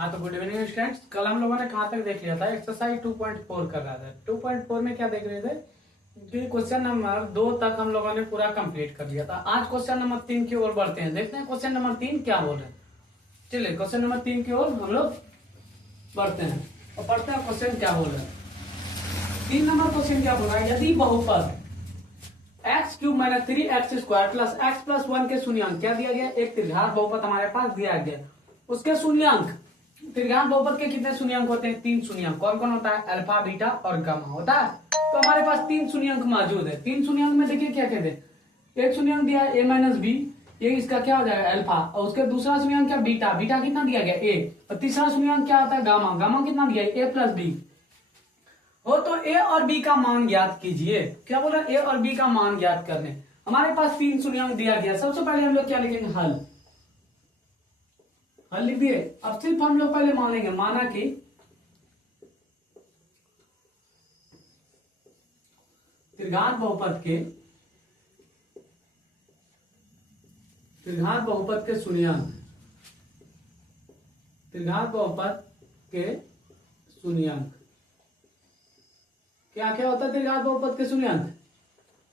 हाँ तो good evening students. कल हम लोगों ने कहाँ तक देख लिया था, एक्सरसाइज 2.4 कर रहा था। 2.4 में क्या देख रहे थे कि क्वेश्चन नंबर 2 तक हम लोगों ने पूरा कंप्लीट कर लिया था। आज क्वेश्चन नंबर 3 की ओर बढ़ते हैं, देखते हैं क्वेश्चन नंबर 3 क्या बोल रहे हैं। चलिए क्वेश्चन नंबर 3 की ओर हम लोग बढ़ते हैं और पढ़ते हैं क्वेश्चन क्या बोल रहे हैं। 3 नंबर क्वेश्चन क्या बोल रहा है, यदि बहुपद x cube minus 3x square plus x plus 1 के शून्यांक क्या दिया गया, एक त्रिघात बहुपद हमारे पास दिया गया, उसके शून्यांक, त्रिघात बहुपद के कितने शून्यांक होते हैं, 3 शून्यांक। कौन कौन होता है, अल्फा बीटा और गामा होता है। तो हमारे पास 3 शून्यांक मौजूद है। 3 शून्यांक में देखिए क्या कहते हैं, एक शून्यांक दिया है a माइनस बी, ये इसका क्या हो जाएगा अल्फा, और उसके दूसरा शून्यांक क्या बीटा, बीटा कितना दिया गया a, और तीसरा शून्यांक क्या होता है गामा, गामा कितना दिया है a प्लस बी हो। तो a और b का मान ज्ञात कीजिए। क्या बोल रहा है, a और b का मान ज्ञात करने। हमारे पास 3 शून्यांक दिया गया, सबसे पहले हम लोग क्या लिखेंगे, हल लिख दिए। अब सिर्फ हम लोग पहले मान लेंगे, माना कि त्रिघात बहुपद के शून्यांक, त्रिघात बहुपद के शून्यांक क्या क्या होता है, त्रिघात बहुपद के शून्यांक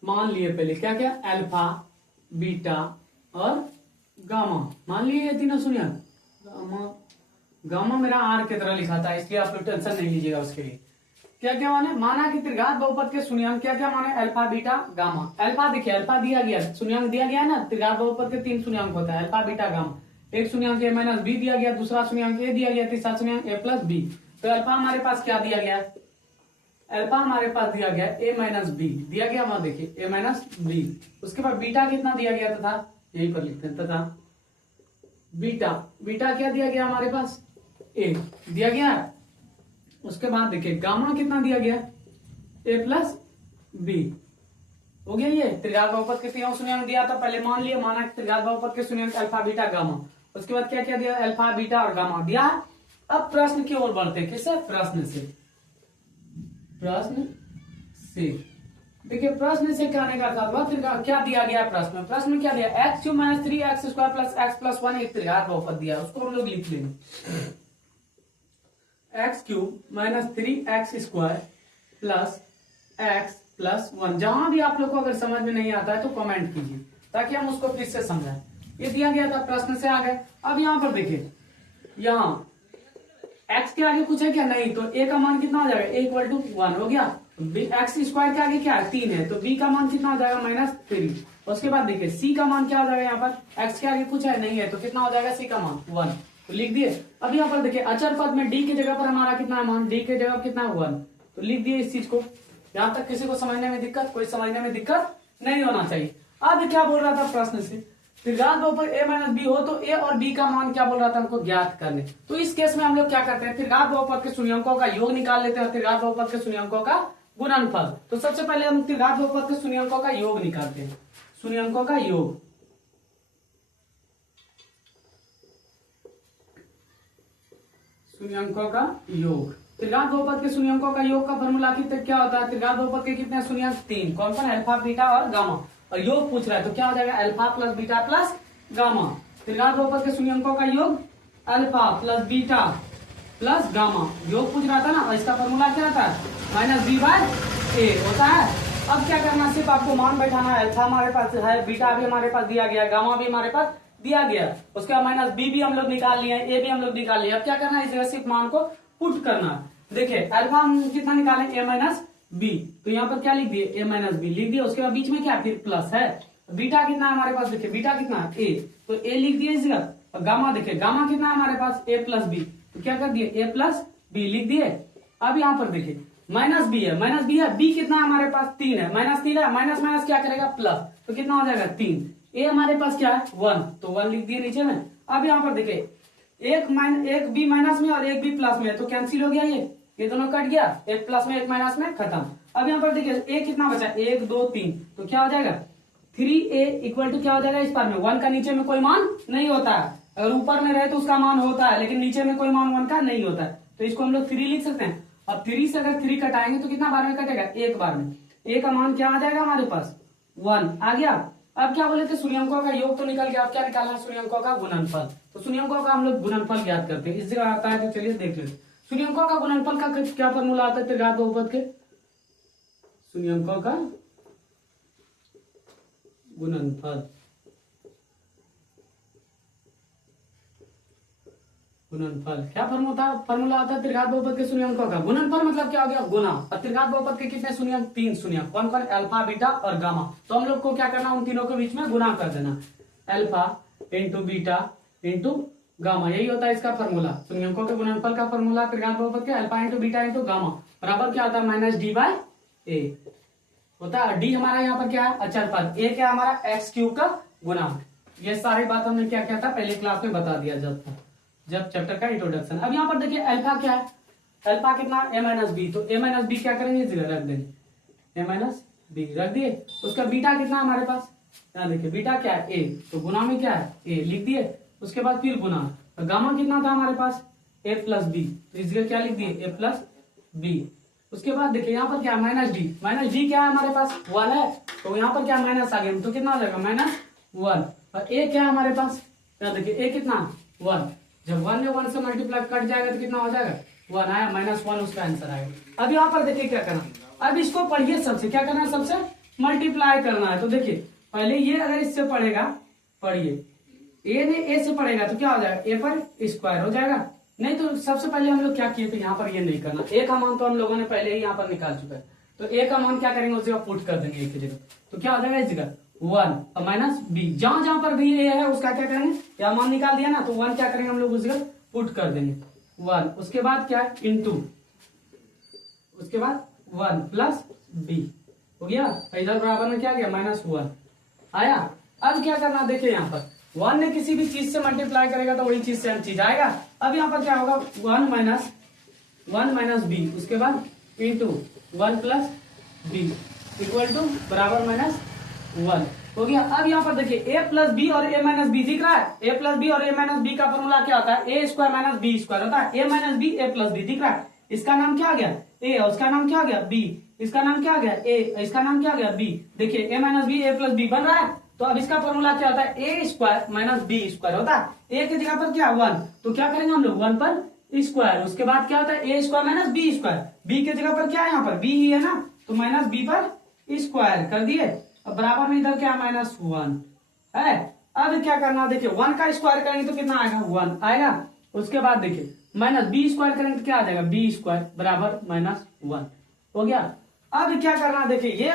मान लिए पहले क्या क्या, अल्फा बीटा और गामा मान लिए ये तीनों शून्यांक। गामा मेरा आर की तरह लिखा था, इसलिए आप लोग टेंशन नहीं लीजिएगा उसके लिए। क्या क्या माने, माना कि त्रिघात बहुपद के शून्यांक क्या क्या माने, अल्फा बीटा गामा। अल्फा देखिए, अल्फा दिया गया, शून्यांक दिया गया ना, त्रिघात बहुपद के 3 शून्यांक होता है, अल्फा बीटा गामा। एक शून्यांक a माइनस बी दिया गया, दूसरा शून्यांक a दिया गया, तीसरा शून्यांक a प्लस बी। तो अल्फा हमारे पास क्या दिया गया, अल्फा हमारे पास दिया गया a माइनस बी दिया गया, वहां देखिए a माइनस बी। उसके बाद बीटा कितना दिया गया तथा, यही पर लिखते हैं, तथा बीटा, बीटा क्या दिया गया हमारे पास, a दिया गया। उसके बाद देखिए गामा कितना दिया गया, a प्लस बी हो गया। ये त्रिघात बहुपद के 3 शून्यांक दिया था, पहले मान लिया, माना त्रिघात बहुपद के शून्यांक अल्फा बीटा गामा। उसके बाद क्या क्या दिया, अल्फा बीटा और गामा दिया। अब प्रश्न की ओर बढ़ते हैं, किससे, प्रश्न से। देखिए प्रश्न से कहने का था, क्या दिया गया प्रश्न, प्रश्न में क्या दिया, x cube minus 3x square plus x plus 1 एक त्रिघात बहुपद दिया, उसको हम लोग लिख लेंगे। X cube minus 3x square plus x plus 1। जहां भी आप लोग को अगर समझ में नहीं आता है तो कमेंट कीजिए ताकि हम उसको फिर से समझाएं। ये दिया गया था, प्रश्न से आ गए। अब यहाँ पर देखिए, यहाँ x के आगे कुछ है क्या, नहीं, तो a का मान कितना हो जाएगा, a इक्वल टू 1 हो गया। एक्स स्क्वायर के आगे क्या है, 3 है, तो b का मान कितना हो जाएगा, -3। उसके बाद देखिए c का मान क्या हो जाएगा, यहाँ पर x के आगे कुछ है नहीं है, तो कितना हो जाएगा c का मान 1, तो लिख दिए। अब यहाँ पर देखिए अचर पद में d की जगह पर हमारा कितना है मान, d की जगह कितना है 1, तो लिख दिए इस चीज को। यहाँ तक किसी को समझने में दिक्कत, कोई समझने में दिक्कत नहीं होना चाहिए। अब क्या बोल रहा था प्रश्न से, त्रिघात बहुपद a माइनस बी हो तो a और b का मान क्या बोल रहा था, हमको ज्ञात करने। तो इस केस में हम लोग क्या करते हैं, त्रिघात बहुपद के शून्यांकों का योग निकाल लेते हैं, त्रिघात बहुपद के शून्यांकों का गुणनफल। तो सबसे पहले हम त्रिघात बहुपद के शून्यांकों का योग निकालते हैं, शून्यांकों का योग। शून्यांकों का योग, त्रिघात बहुपद के शून्यांकों का योग का फॉर्मूला कितने क्या होता है, त्रिघात बहुपद के कितने शून्यांक, 3। कौन कौन, अल्फा बीटा और गामा। और योग पूछ रहा है तो क्या हो जाएगा, alpha plus beta plus gamma. त्रिघात बहुपद के शून्यांकों का योग alpha plus beta plus gamma, योग पूछ रहा था ना, और इसका फॉर्मूला क्या था, -b/a होता है। अब क्या करना, सिर्फ आपको मान बैठाना है, अल्फा हमारे पास है, बीटा भी हमारे पास दिया गया, गामा भी हमारे पास दिया गया। उसके बाद -b भी हम लोग निकाल लिए, a भी हम लोग निकाल लिए। अब क्या करना है, इस जगह सिर्फ मान को पुट करना। देखिए अल्फा हम कितना निकालें, a माइनस बी, तो यहाँ पर क्या लिख दिए, a माइनस बी लिख दिया। उसके बाद बीच में क्या फिर प्लस है, बीटा कितना है हमारे पास, देखिए बीटा कितना है a, तो a लिख दिए इस जगह। और गामा देखिए, गामा कितना है हमारे पास, a प्लस बी, तो क्या कर दिए, a प्लस बी लिख दिए। अब यहाँ पर देखिए -b है, -b है, b कितना है हमारे पास, 3 है, -3 है, माइनस माइनस क्या करेगा प्लस, तो कितना हो जाएगा 3। a हमारे पास क्या है 1, तो 1 लिख दिए नीचे में। अब यहाँ पर देखिए एक b माइनस में और एक b प्लस में, तो कैंसिल हो गया, ये दोनों कट गया, एक प्लस में एक माइनस में, खत्म। अब यहाँ पर देखिए a कितना बचा, 1 2 3, तो क्या हो जाएगा 3a इक्वल टू क्या हो जाएगा, इस पर में 1 का नीचे में कोई मान नहीं होता है, अगर ऊपर में रहे तो उसका मान होता है, लेकिन नीचे में कोई मान 1 का नहीं होता है, तो इसको हम लोग 3 लिख सकते हैं। अब 3 से अगर 3 कटाएंगे तो कितना बार में कटेगा, एक बार में। a का मान क्या आ जाएगा हमारे पास, 1 आ गया। अब क्या बोले थे, शून्यंकों का योग तो निकल गया, अब क्या निकालना है, शून्यंकों का गुणनफल। तो शून्यंकों का हम लोग गुणनफल ज्ञात करते हैं, इस जगह आता है तो चलिए देख लेते। शून्यंकों का गुणनफल का क्या फॉर्मूला आता है त्रिघात बहुपद के, शून्यंकों का गुणनफल, गुणनफल क्या फॉर्मूला आता है त्रिघात बहुपद के शून्यंकों का। गुणनफल मतलब क्या हो गया, गुना। और त्रिघात बहुपद के कितने शून्यंक, 3 शून्यंक। कौन कौन, अल्फा, बीटा और गामा। तो हम लोग को क्या करना, उन तीनों के बीच में गुना कर देना, alpha into beta into gamma, यही होता है इसका फॉर्मूला। शून्यंकों के गुणनफल का फॉर्मूला त्रिघात बहुपद के alpha into beta into gamma बराबर क्या होता है, माइनस डी बाय ए होता है। डी हमारा यहाँ पर क्या है, अचर पद, ए क्या हमारा एक्स क्यूब का गुना। ये सारी बात हमने क्या किया था, पहले क्लास में बता दिया जब चैप्टर का इंट्रोडक्शन। अब यहाँ पर देखिए अल्फा क्या है, अल्फा कितना, ए माइनस बी। तो ए माइनस बी क्या करेंगे, इस जगह रख देंगे, ए माइनस बी रख दिए। उसका बीटा कितना हमारे पास, यहाँ देखिए बीटा क्या है, ए, तो गुना में क्या है, ए लिख दिए। उसके बाद फिर गुना, तो गामा कितना था हमारे पास, ए प्लस बी, तो इस जगह क्या लिख दिए, ए प्लस बी। उसके बाद देखिए यहाँ पर क्या है, माइनस डी क्या है हमारे पास, 1 है, तो यहाँ पर क्या माइनस आ गया, तो कितना हो जाएगा, -1। और ए क्या है हमारे पास, यहाँ देखिए ए कितना, 1। जब 1 ने 1 से मल्टीप्लाई कट जाएगा तो कितना हो जाएगा, 1 आया, -1 उसका आंसर आएगा। अब यहाँ पर देखिए क्या करना, अब इसको पढ़िए, सबसे क्या करना है, सबसे मल्टीप्लाई करना है। तो देखिए पहले ये अगर इससे पढ़ेगा, पढ़िए ए ने ए से पढ़ेगा तो क्या हो जाएगा, ए पर स्क्वायर हो जाएगा। नहीं तो सबसे पहले हम लोग क्या किए थे, यहाँ पर ये नहीं करना, ए का मान तो हम लोगों ने पहले ही यहाँ पर निकाल चुका है। तो ए का मान क्या करेंगे, उस जगह पुट कर देंगे, एक की जगह, तो क्या हो जाएगा इस जगह 1 और माइनस बी, जहां जहां पर भी ए है उसका क्या करेंगे, या मान निकाल दिया ना, तो 1 क्या करेंगे हम लोग उस जगह पुट कर देंगे 1। उसके बाद क्या है, इंटू, उसके बाद 1 प्लस बी हो गया, इधर बराबर में क्या गया, -1 आया। अब क्या करना, देखिए यहाँ पर 1 ने किसी भी चीज से मल्टीप्लाई करेगा तो वही चीज सेम चीज आएगा। अब यहाँ पर क्या होगा, 1 माइनस बी, उसके बाद into 1 plus b equal to बराबर -1 हो गया। अब यहाँ पर देखिए ए प्लस बी और ए माइनस बी दिख रहा है, ए प्लस बी और ए माइनस बी का फॉर्मूला क्या होता है, A square minus B square होता है। ए माइनस बी, ए प्लस बी दिख रहा है, इसका नाम क्या आ गया, ए, और उसका नाम क्या आ गया, बी, इसका नाम क्या आ गया, ए, इसका नाम क्या आ गया, बी। देखिए ए माइनस बी, ए प्लस बी बन रहा है, तो अब इसका फॉर्मूला क्या होता है, A square minus B square होता है। ए की जगह पर क्या 1, तो क्या करेंगे हम लोग 1 पर स्क्वायर। उसके बाद क्या होता है, A square minus B square, B की जगह पर क्या है, यहाँ पर बी ही है ना, तो माइनस बी पर स्क्वायर कर दिए। अब बराबर में इधर क्या -1 है। अब क्या करना, देखिए 1 का स्क्वायर करेंगे तो कितना आएगा, 1 आएगा। उसके बाद देखिए माइनस बी स्क्वायर करेंगे तो क्या आ जाएगा, बी स्क्वायर बराबर -1 हो गया। अब क्या करना, देखिए ये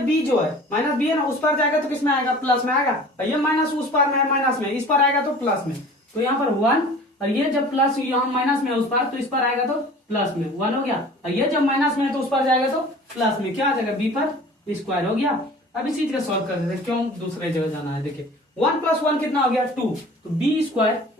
बी जो है, माइनस बी है ना, उस पर जाएगा तो किसमें आएगा, प्लस में आएगा। ये माइनस उस पर में है, माइनस में, इस पर आएगा तो प्लस में, तो यहाँ पर 1, और ये जब प्लस यहाँ माइनस में है उस पर, तो इस पर आएगा तो प्लस में 1 हो गया। और ये जब माइनस में है तो उस पर जाएगा तो प्लस में, क्या आ जाएगा, बी पर स्क्वायर हो गया। अब इस चीज का सॉल्व कर देते हैं, क्यों दूसरे जगह जाना है। देखिए 1 + 1 कितना हो गया, 2, तो बी स्क्वायर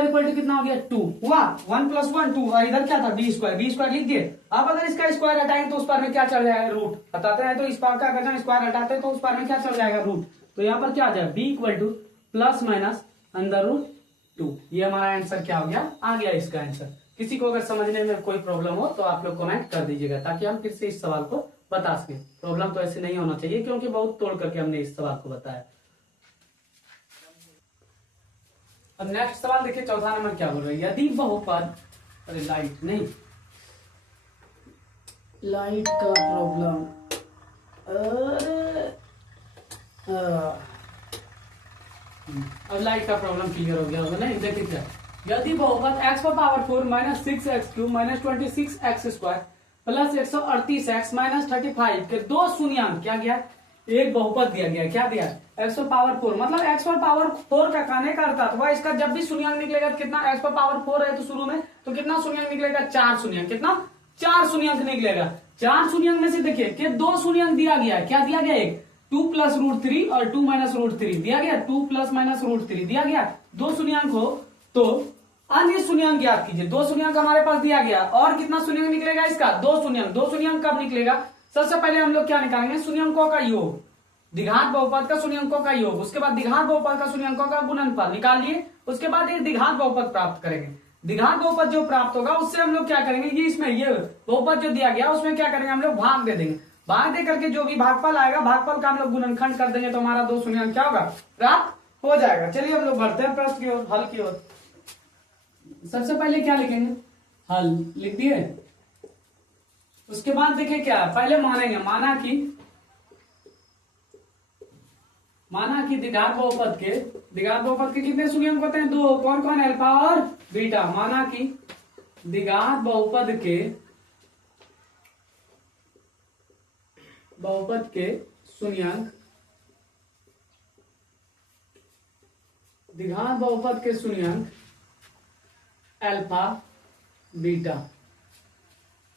इक्वल टू कितना हो गया, 2 हुआ। 1 + 1 2, और इधर क्या था, बी स्क्वायर लिख दिए। अब अगर इसका स्क्वायर हटाएंगे तो उस पर में क्या चल जाएगा, रूट हटाते हैं, तो इस पर का अगर स्क्वायर हटाते हैं तो उस पर में क्या चल जाएगा, रूट। तो यहाँ पर क्या आ जाएगा, बी इक्वल टू +-√2। ये हमारा आंसर क्या हो गया, आ गया इसका आंसर। किसी को अगर समझने में कोई प्रॉब्लम हो तो आप लोग कमेंट कर दीजिएगा, ताकि हम फिर से इस सवाल को बता सकें। प्रॉब्लम तो ऐसे नहीं होना चाहिए, क्योंकि बहुत तोड़ करके हमने इस सवाल को बताया। अब नेक्स्ट सवाल देखिए, चौथा नंबर क्या बोल रहा है, यदि बहुपद, अरे लाइट का प्रॉब्लम, अब लाइट का प्रॉब्लम क्लियर हो गया होगा। नहीं देखिए क्या, यदि बहुपद x⁴ -6x³ -26x² +138x -35 के दो शून्यंक क्या गया, एक बहुपद दिया गया, क्या दिया, x⁴ मतलब x⁴ का कहने का अर्थ हुआ, इसका जब भी शून्यंक निकलेगा तो कितना, x⁴ है तो शुरू में, तो कितना शून्यंक निकलेगा, 4 शून्यंक, कितना 4 शून्यंक निकलेगा। 4 शून्यंक में से देखिए कि 2 शून्यंक दिया गया, क्या दिया गया, एक 2 + √3 और 2 - √3 दिया गया, 2 + -√3 दिया गया। 2 शून्यंक हो तो अन्य शून्यंक ज्ञात कीजिए। 2 शून्यंक हमारे पास दिया गया, और कितना शून्यंक निकलेगा इसका, 2 शून्यंक। 2 शून्यंक कब निकलेगा, सबसे पहले हम लोग क्या निकालेंगे, शून्यंकों का योग, द्विघात बहुपद का शून्यंकों का योग, उसके बाद द्विघात बहुपद का शून्यंकों का गुणनफल निकाल लिए। उसके बाद एक द्विघात बहुपद प्राप्त करेंगे। द्विघात बहुपद जो प्राप्त होगा उससे हम लोग क्या करेंगे, ये इसमें ये बहुपद जो दिया गया उसमें क्या करेंगे, हम लोग भाग दे देंगे। भाग दे करके जो भी भागफल आएगा, भागफल का हम लोग गुणनखंड कर देंगे तो हमारा दो शून्य क्या होगा, प्राप्त हो जाएगा। चलिए हम लोग बढ़ते हैं प्रश्न की ओर, हल की ओर। सबसे पहले क्या लिखेंगे, हल लिख दिए। उसके बाद देखिए क्या पहले मानेंगे, माना कि द्विघात बहुपद के कितने शून्यंक होते हैं, दो। कौन कौन, अल्फा और बीटा। माना कि द्विघात बहुपद के शून्यंक, द्विघात बहुपद के शून्यंक अल्फा बीटा।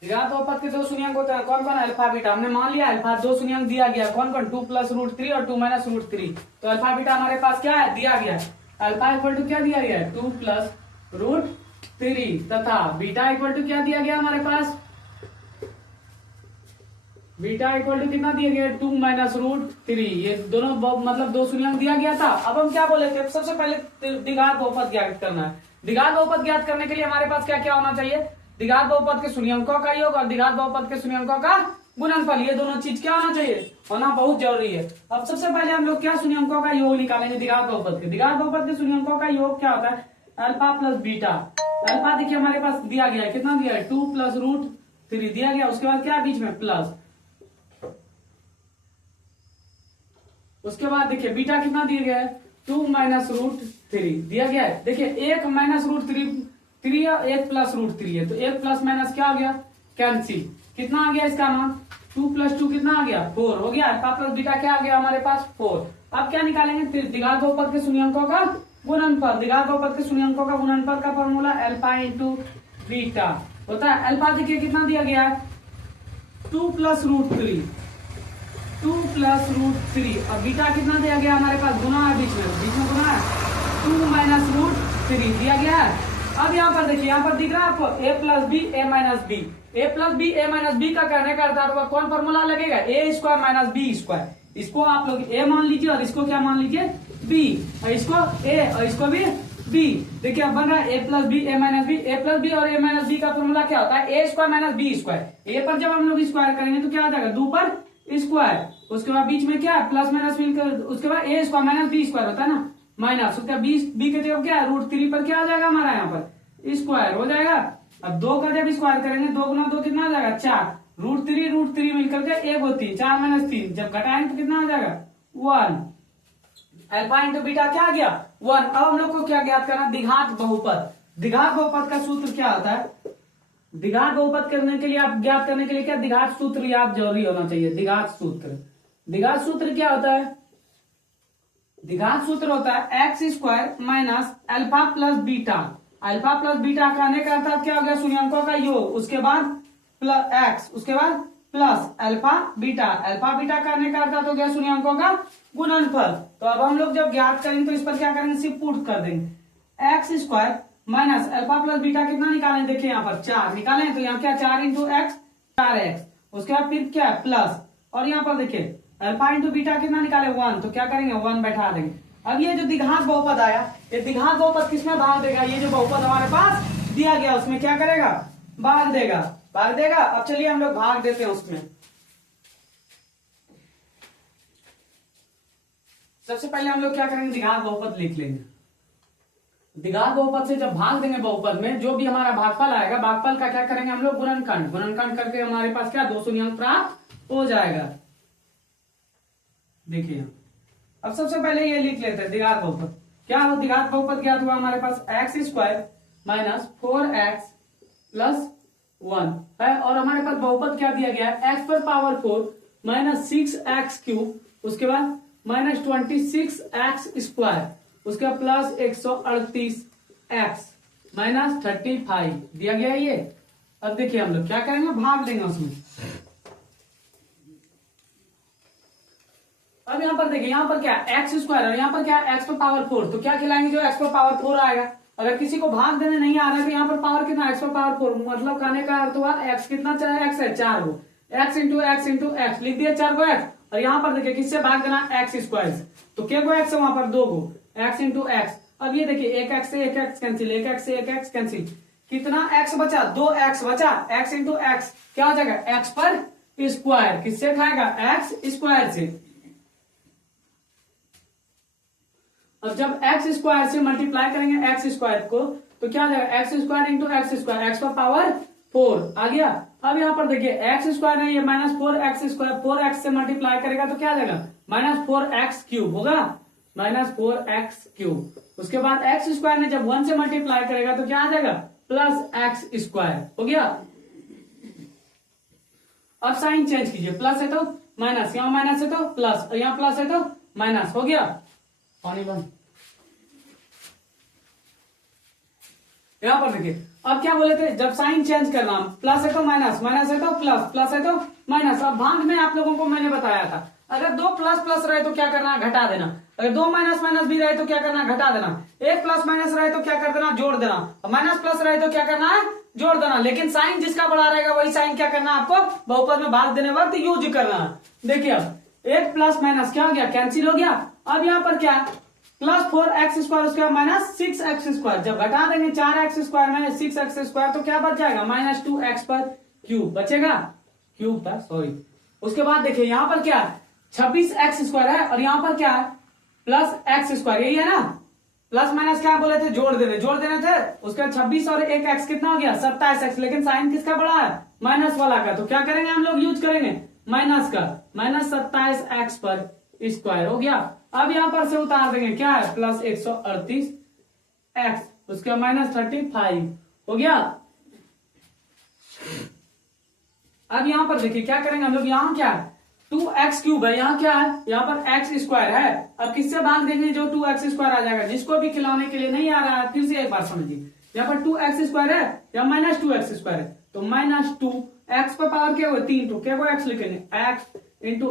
द्विघात बहुपद के दो शून्यंक होते हैं, कौन कौन, अल्फा बीटा। हमने मान लिया अल्फा, दो शून्यंक दिया गया, कौन कौन, 2 + √3 और 2 - √3। तो अल्फा बीटा हमारे पास क्या है, दिया गया है। अल्फा इक्वल टू क्या दिया गया है, 2 + √3 तथा बीटा इक्वल टू क्या दिया गया हमारे पास, बीटा इक्वल टू कितना दिया गया, 2 - √3। ये दोनों मतलब दो शून्यंक दिया गया था। अब हम क्या बोले थे, सबसे पहले द्विघात बहुपद ज्ञात करना है। द्विघात बहुपद ज्ञात करने के लिए हमारे पास क्या क्या होना चाहिए, द्विघात बहुपद के शून्यंकों का योग और द्विघात बहुपद के शून्यंकों का गुणनफल। ये दोनों चीज क्या होना चाहिए, होना बहुत जरूरी है। अब सबसे पहले हम लोग क्या शून्यंकों का योग निकालेंगे द्विघात बहुपद के। द्विघात बहुपद के शून्यंकों का योग क्या होता है, अल्फा प्लस बीटा। अल्फा देखिए हमारे पास दिया गया है, कितना दिया है, 2 + √3 दिया गया। उसके बाद क्या बीच में प्लस, उसके बाद देखिए बीटा कितना दिया गया है, 2 - √3 दिया गया है। देखिए 1 - √3 3 और 1 + √3 है, तो 1 प्लस माइनस क्या हो गया, कैंसिल। कितना आ गया इसका मान, 2 + 2 कितना आ गया, 4 हो गया। अल्फा प्लस बीटा क्या आ गया हमारे पास, 4। अब क्या निकालेंगे, द्विघात बहुपद के शून्यंकों का गुणनफल। द्विघात बहुपद के शून्यंकों का गुणनफल का फॉर्मूला अल्फा × बीटा होता है। अल्फा देखिए कितना दिया गया है, 2 + √3, 2 + √3। अब बीटा कितना दिया गया हमारे पास, गुना है बीच में गुना है, 2 - √3 दिया गया है। अब यहाँ पर देखिए, यहाँ पर दिख रहा है आपको a + b a - b। a + b a - b का करने का अर्थ है कौन फॉर्मूला लगेगा, a² - b²। इसको आप लोग a मान लीजिए और इसको क्या मान लीजिए, b, और इसको a और इसको भी b। देखिए अब बन रहा है a + b a - b। a + b और a - b का फॉर्मूला क्या होता है, a² - b²। a पर जब हम लोग स्क्वायर करेंगे तो क्या हो जाएगा, 2 पर स्क्वायर। उसके बाद बीच में क्या है, प्लस माइनस मिलकर, उसके बाद a² - b² होता है ना, माइनस, उसका b के जगह क्या है, √3 पर क्या आ जाएगा हमारा, यहाँ पर स्क्वायर हो जाएगा। अब 2 का जब स्क्वायर करेंगे, 2 × 2 कितना आ जाएगा, 4। √3 मिलकर के 1 होती है, 4 - 3 जब घटाएंगे तो कितना आ जाएगा, 1। अल्फा × बीटा क्या आ गया, 1। अब हम लोग को क्या ज्ञात करना, द्विघात बहुपद। द्विघात बहुपद का सूत्र क्या होता है, द्विघात बहुपद करने के लिए, आप ज्ञात करने के लिए क्या द्विघात सूत्र याद जरूरी होना चाहिए। द्विघात सूत्र क्या होता है, द्विघात सूत्र होता है x² - alpha plus beta. Alpha plus beta कहने का अर्थ क्या हो गया, शून्यंकों का योग, उसके बाद प्लस x, उसके बाद plus alpha beta. Alpha beta कहने का अर्थ हो गया शून्यंकों का गुणनफल। तो अब हम लोग जब ज्ञात करेंगे तो इस पर क्या करेंगे, सिर्फ पुट कर देंगे। x² - अल्फा प्लस बीटा कितना निकालें, देखिए यहाँ पर 4 निकालें, तो यहाँ क्या 4 × x 4x। उसके बाद फिर क्या है प्लस, और यहाँ पर देखिए अल्फा × बीटा कितना निकाले, 1। तो क्या करेंगे, 1 बैठा देंगे। अब ये जो द्विघात बहुपद आया, ये द्विघात बहुपद किसमें भाग देगा, ये जो बहुपद हमारे पास दिया गया उसमें क्या करेगा, भाग देगा। अब चलिए हम लोग भाग देते हैं उसमें। सबसे पहले हम लोग क्या करेंगे, द्विघात बहुपद लिख लेंगे। द्विघात बहुपद से जब भाग देंगे बहुपद में, जो भी हमारा भागफल आएगा, भागफल का क्या करेंगे हम लोग, गुणनखंड करके हमारे पास क्या 2 शून्यंक प्राप्त हो जाएगा। देखिए अब सबसे पहले ये लिख लेते हैं द्विघात बहुपद। क्या हो, द्विघात बहुपद ज्ञात हुआ हमारे पास, x² - 4x + 1 है, और हमारे पास बहुपद क्या दिया गया है, x⁴ - 6x³, उसके बाद -26x², उसके बाद प्लस 138x - 35 दिया गया है ये। अब देखिए हम लोग क्या करेंगे, भाग देंगे उसमें। अब यहाँ पर देखिए, यहाँ पर क्या x² और यहाँ पर क्या x⁴, तो क्या खिलाएंगे, जो x⁴ आएगा। अगर किसी को भाग देने नहीं आ रहा है तो यहाँ पर पावर कितना, x⁴, मतलब कहने का अर्थ हुआ x कितना, चाहे x है 4 को, x × x लिख दिया 4 को x। और यहाँ पर देखिए किससे भाग देना, x², तो क्या को x है वहां पर 2 को, x × x। अब ये देखिए 1x से 1x कैंसिल, 1x से 1x कैंसिल, कितना x बचा, 2x बचा, x × x क्या हो जाएगा, x पर स्क्वायर किससे खाएगा, एक्स स्क्वायर से। अब जब एक्स स्क्वायर से मल्टीप्लाई करेंगे एक्स स्क्वायर को तो क्या हो जाएगा, x square into x square, x का पावर 4 आ गया। अब यहाँ पर देखिए एक्स स्क्वायर नहीं है, -4x², 4x से मल्टीप्लाई करेगा तो क्या आ जाएगा, -4x³ होगा, -4x³। उसके बाद एक्स स्क्वायर ने जब 1 से मल्टीप्लाई करेगा तो क्या आ जाएगा, +x² हो गया। अब साइन चेंज कीजिए, प्लस है तो माइनस, यहाँ माइनस है तो प्लस, यहाँ प्लस है तो माइनस, हो गया। पानी बंद। यहां पर देखिए अब क्या बोले थे, जब साइन चेंज करना, प्लस है तो माइनस, माइनस है तो प्लस, प्लस है तो माइनस। अब भाग में आप लोगों को मैंने बताया था, अगर दो प्लस प्लस रहे तो क्या करना, घटा देना। अगर दो माइनस माइनस भी रहे तो क्या करना, घटा देना। एक प्लस माइनस रहे तो क्या कर देना, जोड़ देना। और माइनस प्लस रहे तो क्या करना है, जोड़ देना। लेकिन साइन जिसका बड़ा रहेगा वही साइन क्या करना है, आपको बहुपद में भाग देने वक्त यूज करना है। देखिए अब एक प्लस माइनस क्या हो गया, कैंसिल हो गया। अब यहाँ पर क्या +4x², उसके बाद -6x²। जब घटा देंगे 4x² में 6x² तो क्या बच जाएगा, -2x³ बचेगा, क्यूब था सॉरी। उसके बाद देखिए यहाँ पर क्या 26x² है और यहाँ पर क्या है +x², यही है ना। प्लस माइनस क्या बोले थे, जोड़ देने थे। उसके बाद 26 और 1x कितना हो गया, 27x। लेकिन साइन किसका बड़ा है, माइनस वाला का। तो क्या करेंगे हम लोग, यूज करेंगे माइनस का, -27x² हो गया। अब यहां पर से उतार देंगे, क्या है +138x, उसका -35 हो गया। अब यहां पर देखिए क्या करेंगे हम लोग, यहाँ क्या है 2x³ है, यहाँ क्या है, यहाँ पर x² है। अब किससे भाग देंगे, जो 2x² आ जाएगा। जिसको भी खिलाने के लिए नहीं आ रहा है फिर से एक बार समझिए, यहाँ पर 2x² है या -2x² है, तो -2x पर पावर क्या हुआ 3, तो क्या को x लिखेंगे, x इंटू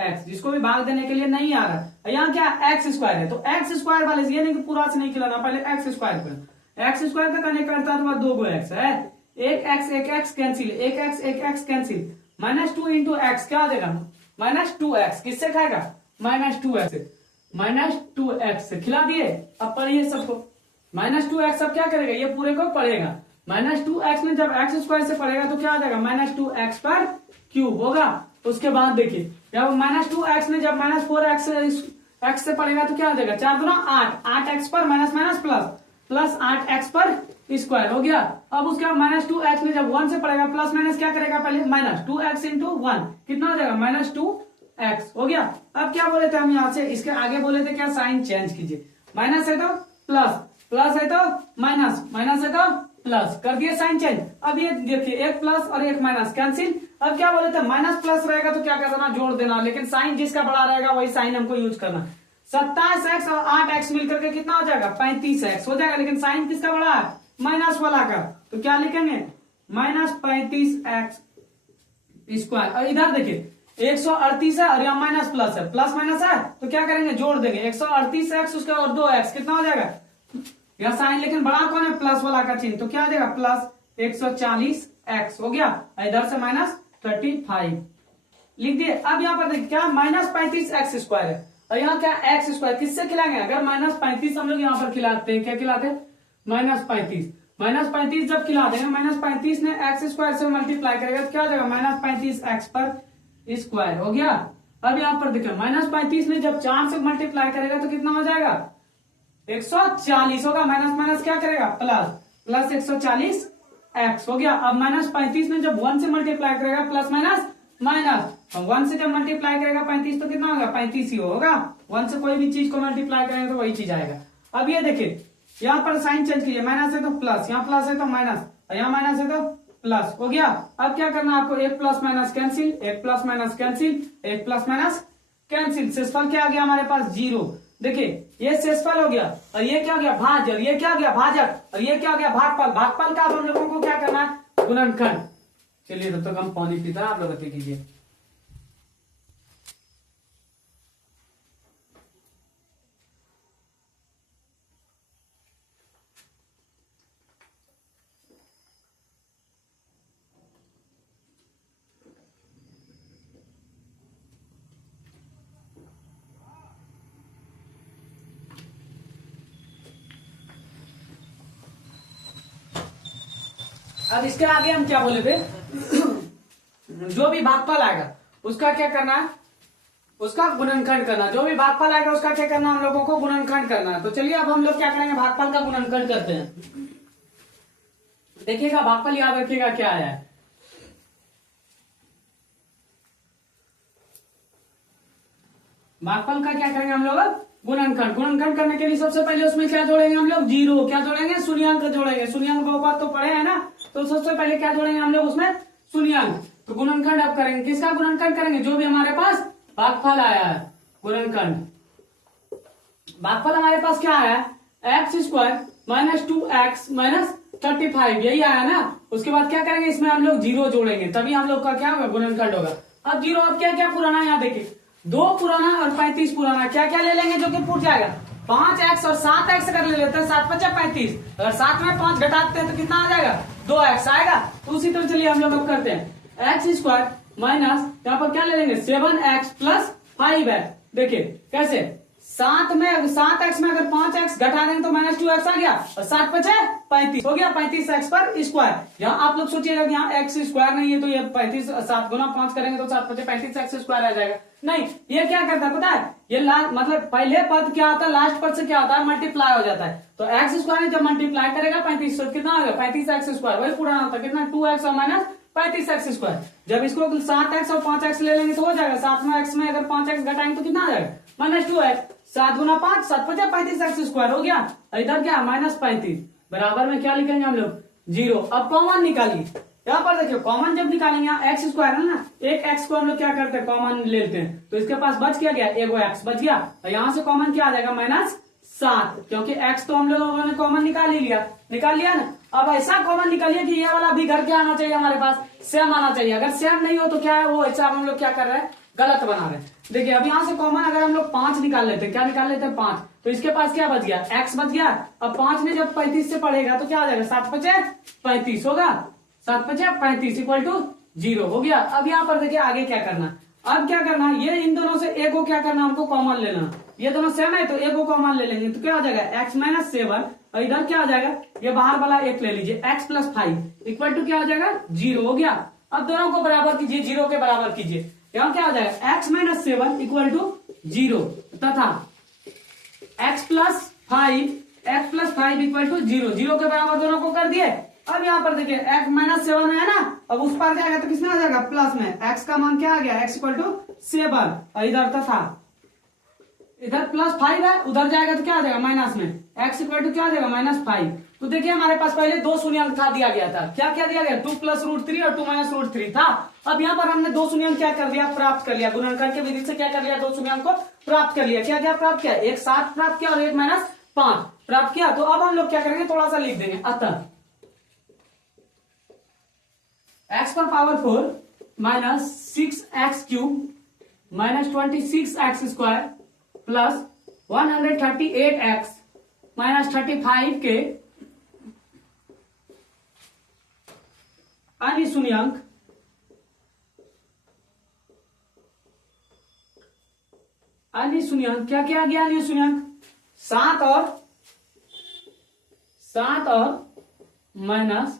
x। जिसको भी भाग देने के लिए नहीं आ रहा, यहाँ क्या x² है तो x² वाले ये नहीं कि पूरा से नहीं खिलाना, पहले x² पर। x² का कनेक्ट करता तो 2 x है, एक x कैंसिल, एक x कैंसिल, -2 इंटू x क्या आ जाएगा, -2x। किससे खाएगा, -2x से, -2x से खिला दिए। अब पढ़िए सबको, -2x अब क्या करेगा, ये पूरे को पढ़ेगा। -2x ने जब x² से पढ़ेगा तो क्या आ जाएगा, -2x³ होगा। उसके बाद देखिए जब -2x ने जब -4x से पढ़ेगा तो क्या आ जाएगा, 4 दूना 8x पर माइनस माइनस प्लस 8x पर स्क्वायर हो गया। अब उसके बाद -2x ने जब 1 से पढ़ेगा, प्लस माइनस क्या करेगा, पहले -2x इंटू 1 कितना हो जाएगा, -2x हो गया। अब क्या बोले थे हम यहाँ से, इसके आगे बोले थे क्या, साइन चेंज कीजिए। माइनस है तो प्लस, प्लस है तो माइनस, माइनस है तो प्लस, कर दिए साइन चेंज। अब ये देखिए एक प्लस और एक माइनस कैंसिल। अब क्या बोले थे, माइनस प्लस रहेगा तो क्या कर देना, जोड़ देना। लेकिन साइन जिसका बड़ा रहेगा वही साइन हमको यूज करना। 27x और 8x मिलकर के कितना हो जाएगा, 35x हो जाएगा। लेकिन साइन किसका बड़ा है, माइनस वाला का, तो क्या लिखेंगे, -35x²। और इधर देखिए 138 है और यहाँ माइनस प्लस है, प्लस माइनस है तो क्या करेंगे, जोड़ देंगे। 138x उसका और 2x कितना हो जाएगा, यहाँ साइन लेकिन बड़ा कौन है, प्लस वाला का चिन्ह, तो क्या आ जाएगा +140x हो गया। इधर से -35 लिख दिए। अब यहाँ पर देखिए क्या -35x² है और यहाँ क्या x², किससे खिलाएंगे, अगर -35 हम लोग यहाँ पर खिलाते हैं, क्या खिलाते हैं, -35 जब खिला देंगे, -35 ने x² से मल्टीप्लाई करेगा तो क्या हो जाएगा, -35x² हो गया। अब यहाँ पर देखिए -35 ने जब 4 से मल्टीप्लाई करेगा तो कितना हो जाएगा, 140 होगा। माइनस माइनस क्या करेगा, प्लस 140x हो गया। अब -35 ने जब 1 से मल्टीप्लाई करेगा, प्लस माइनस माइनस, 1 से जब मल्टीप्लाई करेगा 35 तो कितना होगा, 35 ही होगा। 1 से कोई भी चीज को मल्टीप्लाई करेंगे तो वही चीज आएगा। अब ये देखिए यहाँ पर साइन चेंज कीजिए, माइनस है तो प्लस, यहाँ प्लस है तो माइनस, यहाँ माइनस है तो प्लस हो गया। अब क्या करना है आपको, एक प्लस माइनस कैंसिल, एक प्लस माइनस कैंसिल, एक प्लस माइनस कैंसिल। शेषफल क्या आ गया हमारे पास, 0। देखिए ये शेषफल हो गया और ये क्या हो गया, भाजक, ये क्या हो गया, भाजक, और ये क्या हो गया, भागफल। भागफल का अब हम लोगों को क्या करना है, गुणनखंड। चलिए तब तक हम पानी पीते हैं, आप लोग गति कीजिए। अब इसके आगे हम क्या बोले थे, जो भी भागफल आएगा उसका क्या करना है, उसका गुणनखंड करना। जो भी भागफल आएगा उसका क्या करना, हम लोगों को गुणनखंड करना है। तो चलिए अब हम लोग क्या करेंगे, भागफल का गुणनखंड करते हैं। देखिएगा भागफल याद रखिएगा क्या है। भागफल का क्या करेंगे हम लोग, गुणनखंड। गुणनखंड करने के लिए सबसे पहले उसमें क्या जोड़ेंगे हम लोग, जीरो। क्या जोड़ेंगे, शून्यंक जोड़ेंगे। शून्यंक बहुपद तो पढ़े हैं ना, तो सबसे पहले क्या जोड़ेंगे हम लोग उसमें, शून्यंक। तो गुणनखंड अब करेंगे, किसका गुणनखंड करेंगे, जो भी हमारे पास भागफल आया है, गुणनखंड। भागफल हमारे पास क्या आया, x square minus 2x minus 35, यही आया ना। उसके बाद क्या करेंगे, इसमें हम लोग जीरो जोड़ेंगे, तभी हम लोग का क्या होगा, गुणनखंड होगा। अब जीरो, अब क्या क्या पुराना, यहाँ देखिए 2 पुराना और 35 पुराना, क्या क्या ले लेंगे जो कि पूछ जाएगा, 5x और 7x कर ले लेते हैं, 7 5 35। अगर 7 में 5 घटाते हैं तो कितना आ जाएगा, 2x आएगा। तो उसी तरह चलिए हम लोग अब करते हैं, एक्स स्क्वायर माइनस यहाँ पर क्या ले लेंगे, 7x प्लस 5x। देखिए कैसे, 7x में अगर 5x घटा देंगे तो माइनस 2x आ गया, और 7 5 35 हो गया, 35x पर स्क्वायर। यहाँ आप लोग सोचिएगा यहाँ एक्स स्क्वायर नहीं है तो ये 35, 7 गुना 5 करेंगे तो 7 5 35x स्क्वायर आ जाएगा। नहीं, ये क्या करता है पता है, ये मतलब पहले पद क्या होता है, लास्ट पद से क्या होता है, मल्टीप्लाई हो जाता है। तो एक्स स्क्वायर जब मल्टीप्लाई करेगा 35 तो कितना होगा, 35x स्क्वायर, वही पुराना होता है कितना, 2x और माइनस 35x स्क्वायर। जब इसको 7x और 5x ले लेंगे तो हो जाएगा, 7x में अगर 5x घटाएंगे तो कितना आ जाएगा, माइनस 2x। 7 गुना 5 7 5 35x स्क्वायर हो गया। इधर क्या, माइनस 35, बराबर में क्या लिखेंगे हम लोग, जीरो। अब कॉमन निकालिए, यहाँ पर देखिए कॉमन जब निकालेंगे, यहाँ एक्स स्क्वायर है ना, एक एक्स को हम लोग क्या करते हैं, कॉमन ले लेते हैं। तो इसके पास बच क्या गया, एगो एक्स बच गया, और यहाँ से कॉमन क्या आ जाएगा, माइनस 7, क्योंकि एक्स तो हम लोगों ने कॉमन निकाल ही लिया, निकाल लिया ना। अब ऐसा कॉमन निकालिए कि ये वाला भी घर क्या आना चाहिए, हमारे पास सेम आना चाहिए। अगर सेम नहीं हो तो क्या है, वो ऐसा हम लोग क्या कर रहे हैं, गलत बना रहे हैं। देखिए अब यहाँ से कॉमन अगर हम लोग 5 निकाल लेते हैं, क्या निकाल लेते हैं, 5, तो इसके पास क्या बच गया, एक्स बच गया। अब 5 ने जब 35 से पढ़ेगा तो क्या आ जाएगा, 7 5 35 होगा, 7 5 35 इक्वल टू 0 हो गया। अब यहाँ पर देखिए आगे क्या करना, अब क्या करना, ये इन दोनों से एक को क्या करना, हमको कॉमन लेना। ये दोनों सेम है तो एक को कॉमन ले लेंगे, तो क्या हो जाएगा, x माइनस 7, और इधर क्या हो जाएगा, ये बाहर वाला एक ले लीजिए, x प्लस 5 इक्वल टू क्या हो जाएगा, 0 हो गया। अब दोनों को बराबर कीजिए, 0 के बराबर कीजिए, यहाँ क्या हो जाएगा, x माइनस 7 इक्वल टू 0 तथा x प्लस 5 इक्वल टू 0, 0 के बराबर दोनों को कर दिए। अब यहाँ पर देखिए x माइनस 7 है ना, अब उस पर जाएगा तो किसमें आ जाएगा, प्लस में। x का मान क्या आ गया, x इक्वल टू 7, और इधर तथा इधर प्लस 5 है, उधर जाएगा तो क्या आ जाएगा, माइनस में। x इक्वल टू क्या आ जाएगा, माइनस 5। तो देखिए हमारे पास पहले 2 शून्यंक था दिया गया था, क्या क्या दिया गया, 2 प्लस रूट 3 और 2 माइनस रूट 3 था। अब यहाँ पर हमने 2 शून्यंक क्या कर लिया, प्राप्त कर लिया, गुणनखंड के विधि से क्या कर लिया, 2 शून्यंक को प्राप्त कर लिया। क्या क्या प्राप्त किया, एक 7 प्राप्त किया और एक माइनस 5 प्राप्त किया। तो अब हम लोग क्या करेंगे, थोड़ा सा लिख देंगे, अतः x पर power 4 minus 6x cube minus 26x square plus 138x minus 35 के अन्य शून्यंक क्या क्या आ गया, अन्य शून्यंक 7 और माइनस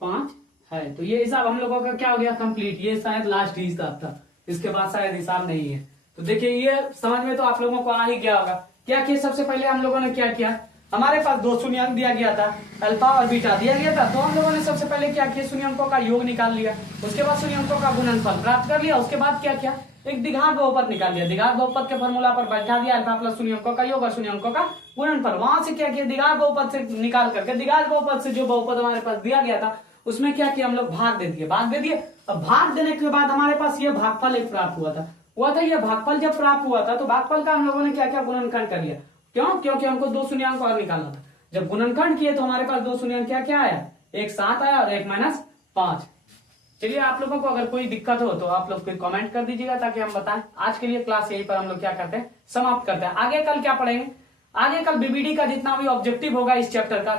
5 है। तो ये हिसाब हम लोगों का क्या हो गया, कंप्लीट। ये शायद लास्ट ही हिसाब था, इसके बाद शायद हिसाब नहीं है। तो देखिए ये समझ में तो आप लोगों को आ ही गया होगा। क्या किया, सबसे पहले हम लोगों ने क्या किया, हमारे पास 2 शून्यंक दिया गया था, अल्फा और बीटा दिया गया था। तो हम लोगों ने सबसे पहले क्या किया, शून्यंकों का योग निकाल लिया, उसके बाद शून्यंकों का गुणनफल प्राप्त कर लिया। उसके बाद क्या किया, एक द्विघात बहुपद निकाल लिया, द्विघात बहुपद के फॉर्मूला पर बैठा दिया, अल्फा प्लस शून्यंकों का योग और शून्यंकों का गुणनफल। वहां से क्या किया, द्विघात बहुपद से निकाल करके, द्विघात बहुपद से जो बहुपद हमारे पास दिया गया था उसमें क्या किया, हम लोग भाग दे दिए। अब भाग देने के बाद हमारे पास ये भागफल एक प्राप्त हुआ था। ये भागफल जब प्राप्त हुआ था तो भागफल का हम लोगों ने क्या क्या, गुणनखंड कर लिया। क्यों, क्योंकि हमको 2 शून्यंक और निकालना था। जब गुणनखंड किए तो हमारे पास 2 शून्यंक क्या क्या आया, एक 7 आया और एक माइनस 5। चलिए आप लोगों को अगर कोई दिक्कत हो तो आप लोग फिर कमेंट कर दीजिएगा ताकि हम बताएं। आज के लिए क्लास यहीं पर हम लोग क्या करते हैं, समाप्त करते हैं। आगे कल क्या पढ़ेंगे, आगे कल बीबीडी का जितना भी ऑब्जेक्टिव होगा इस चैप्टर का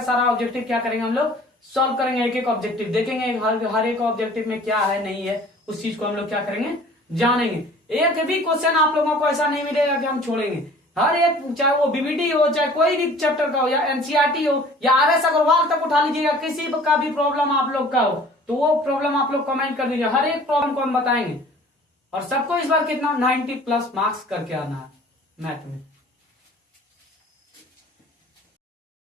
सारा ऑब्जेक्टिव क्या करेंगे, हम लोग सॉल्व करेंगे। एक एक ऑब्जेक्टिव देखेंगे, हर एक ऑब्जेक्टिव में क्या है नहीं है, उस चीज को हम लोग क्या करेंगे, जानेंगे। एक भी क्वेश्चन आप लोगों को ऐसा नहीं मिलेगा कि हम छोड़ेंगे। हर एक, चाहे वो बीबीडी हो, चाहे कोई भी चैप्टर का हो, या एनसीईआरटी हो, या आरएस अग्रवाल तक उठा लीजिएगा, किसी का भी प्रॉब्लम आप लोग का हो तो वो प्रॉब्लम आप लोग कमेंट कर दीजिए, हर एक प्रॉब्लम को हम बताएंगे। और सबको इस बार कितना 90+ मार्क्स करके आना है मैथ में।